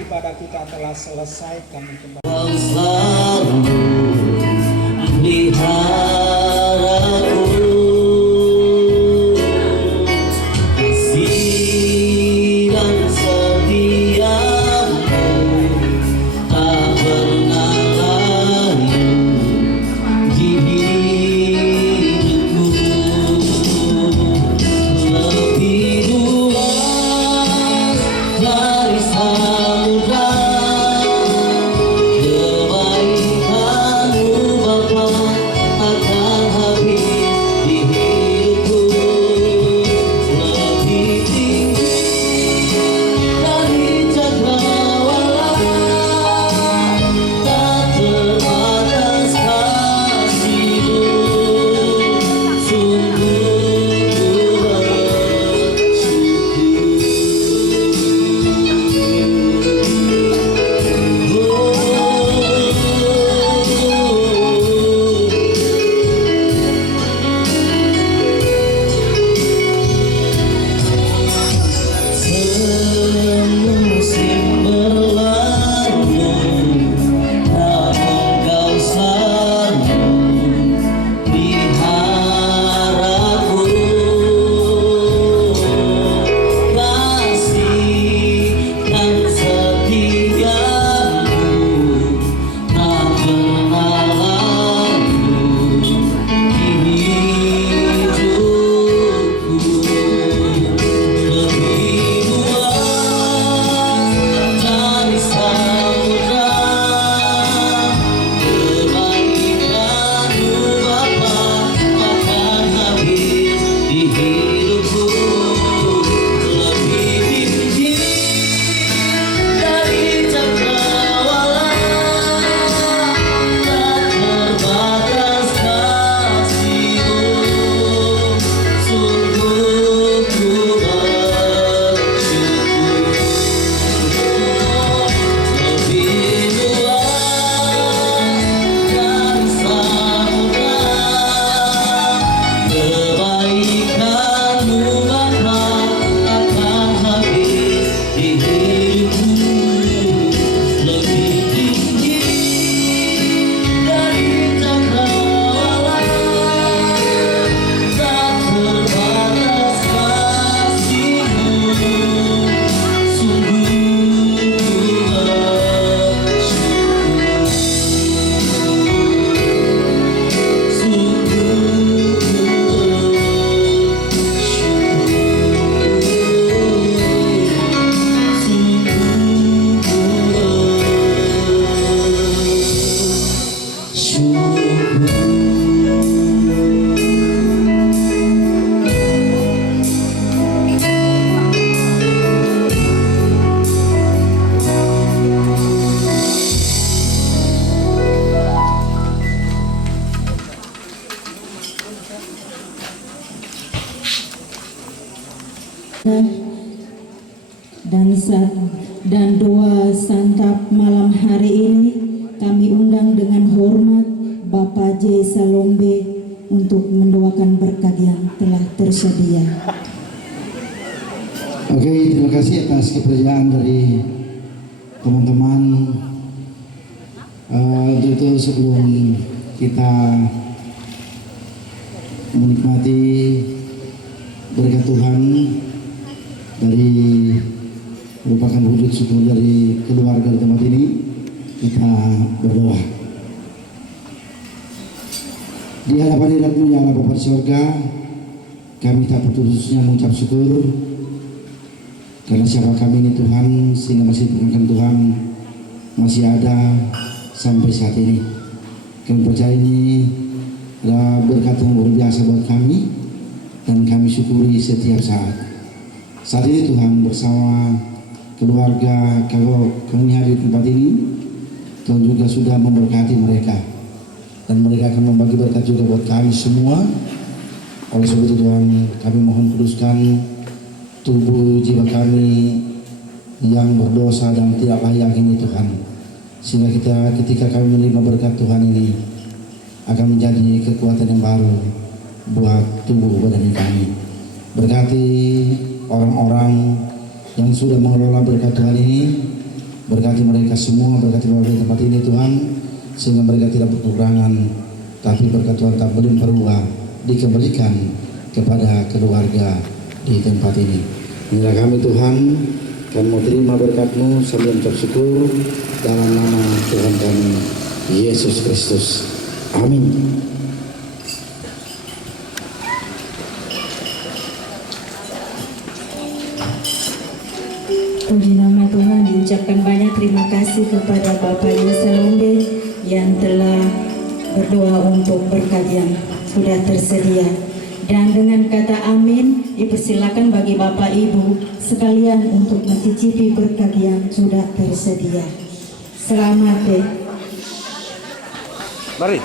Ibadah kita telah selesai, kami kembali. Kau selalu meliharaku, kasih dan setiamu tak pernah layu di hidupku. Lebih luas dari samudra, kebaikanmu Bapa akan habis di hidupku. Lebih tinggi dari cakrawala, tak terbatas kasih-Mu. Sungguh ku semusim berlalu, namun Kau selalu peliharaku. Kasih dan setiamu tak pernah lalu di hidupku. Lebih luas dari samudra, kebaikan-Mu Bapa akan habis di hidupku. Lebih tinggi dari cakrawala, tak terbatas kasih-Mu. Sungguh ku bersyukur. Lebih luas dari samudra, kebaikan-Mu Bapa akan habis di hidupku. Lebih tinggi dari cakrawala, tak terbatas kasih-Mu. Sungguh ku bersyukur. Sungguh ku warisan dan doa santap malam hari ini kami undang dengan hormat Bapak J. Salombe untuk mendoakan berkat yang telah tersedia. Oke, terima kasih atas kepercayaan dari teman-teman. Untuk itu sebelum kita menikmati berkat Tuhan dari merupakan wujud syukur dari keluarga di tempat ini, kita berdoa. Di hadapan hadiratmu ya Allah Bapa di surga, kami tak putusnya mengucap syukur karena siapa kami ini Tuhan, sehingga masih diperkenankan Tuhan masih ada sampai saat ini. Kami percaya ini adalah berkat yang luar biasa buat kami dan kami syukuri setiap saat. Saat ini Tuhan bersama keluarga kalau kami hadir di tempat ini, Tuhan juga sudah memberkati mereka dan mereka akan membagi berkat juga buat kami semua. Oleh sebab itu Tuhan, kami mohon kuduskan tubuh jiwa kami yang berdosa dan tidak layak ini Tuhan, sehingga ketika kami menerima berkat Tuhan ini akan menjadi kekuatan yang baru buat tubuh badan kami. Berkati orang-orang yang sudah mengelola berkat Tuhan ini, berkati mereka semua, berkati mereka tempat ini Tuhan, sehingga mereka tidak berkekurangan, tapi berkat Tuhan tak berlimpah dikembalikan kepada keluarga di tempat ini. Inilah kami Tuhan, kami mau terima berkat-Mu sambil mengucap syukur dalam nama Tuhan kami Yesus Kristus. Amin. Puji nama Tuhan, diucapkan banyak terima kasih kepada Bapak J. Salombe yang telah berdoa untuk berkat yang sudah tersedia. Dan dengan kata amin, dipersilakan bagi Bapak Ibu sekalian untuk mencicipi berkat yang sudah tersedia. Selamat deh. Mari.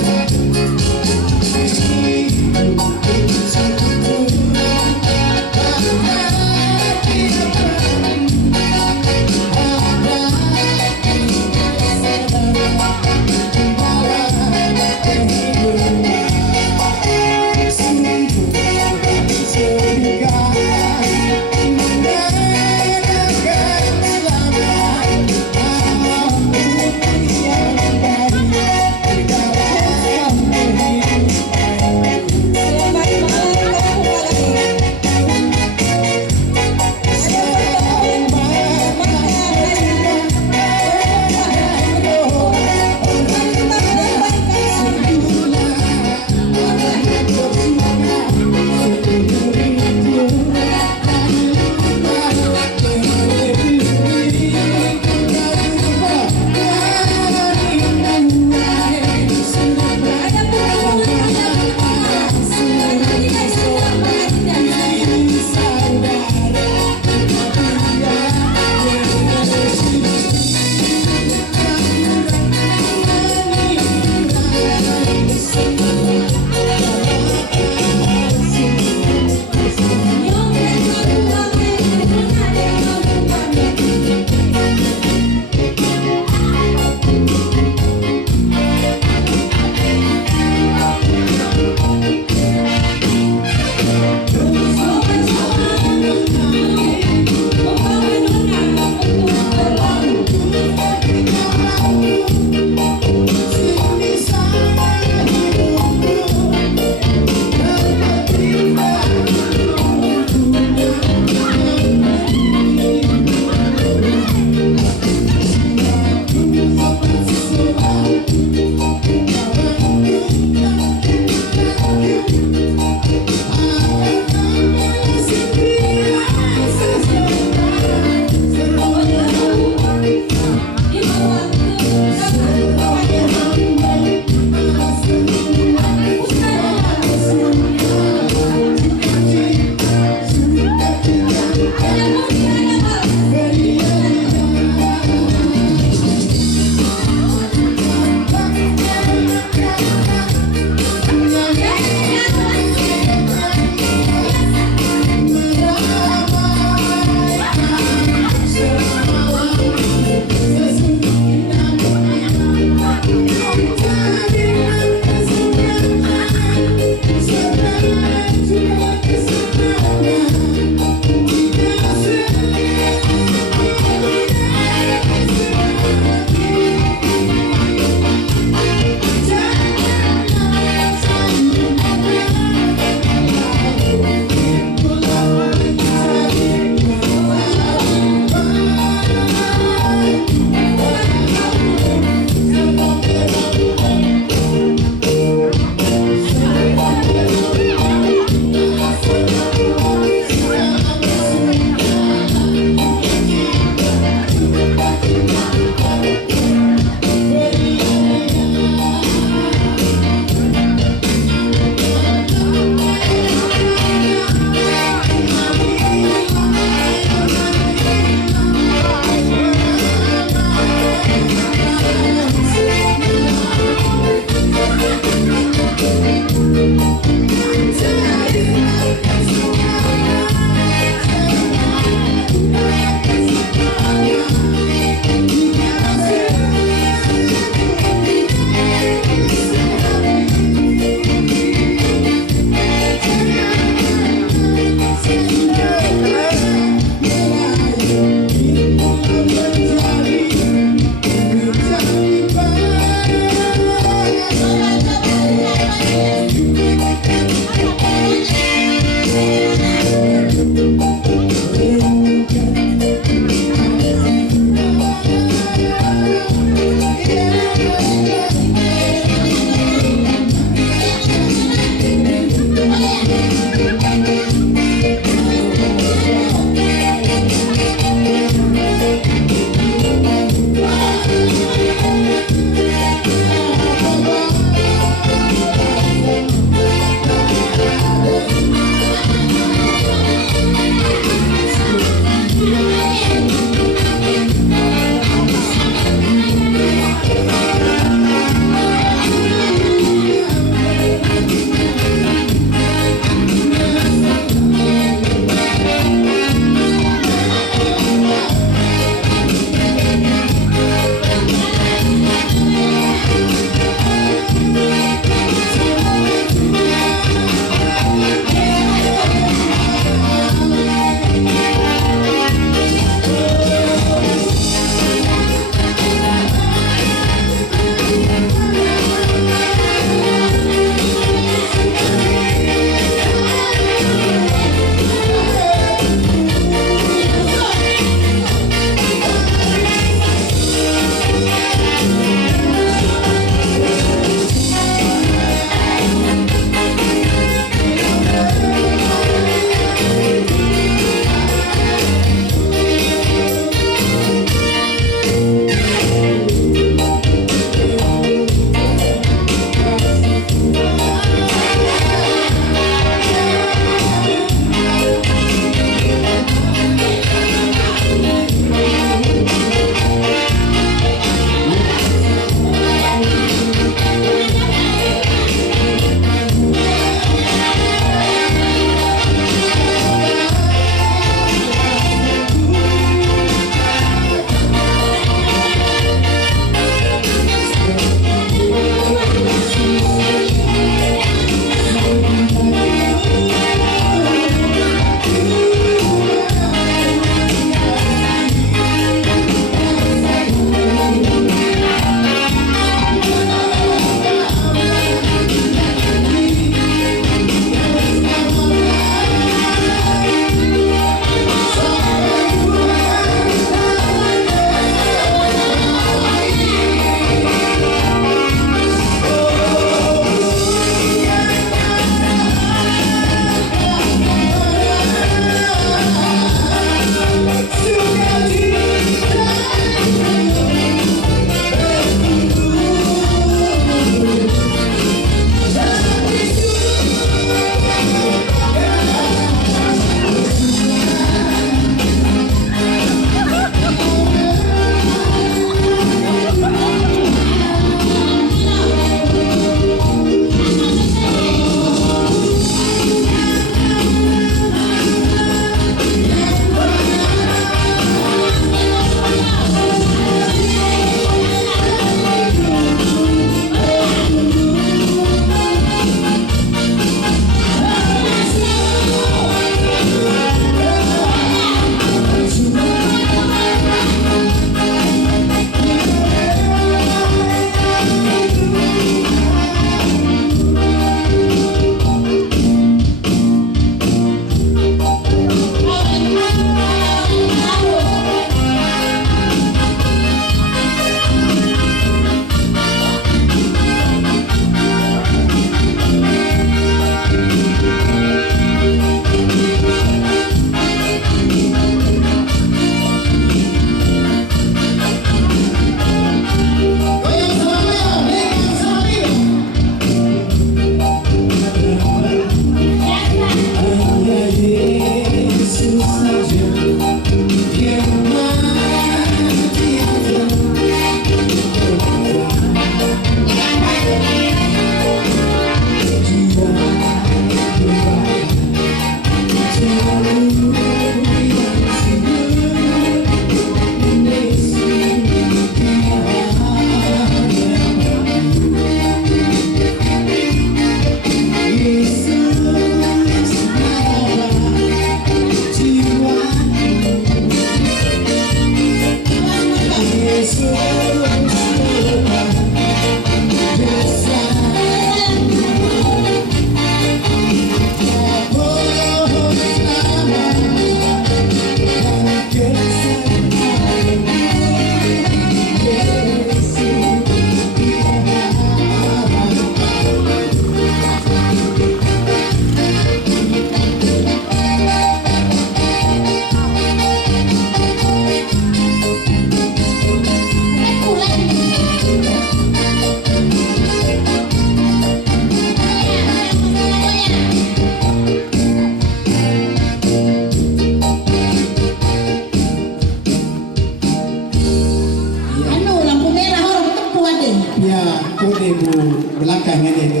pia kode bu belakang ini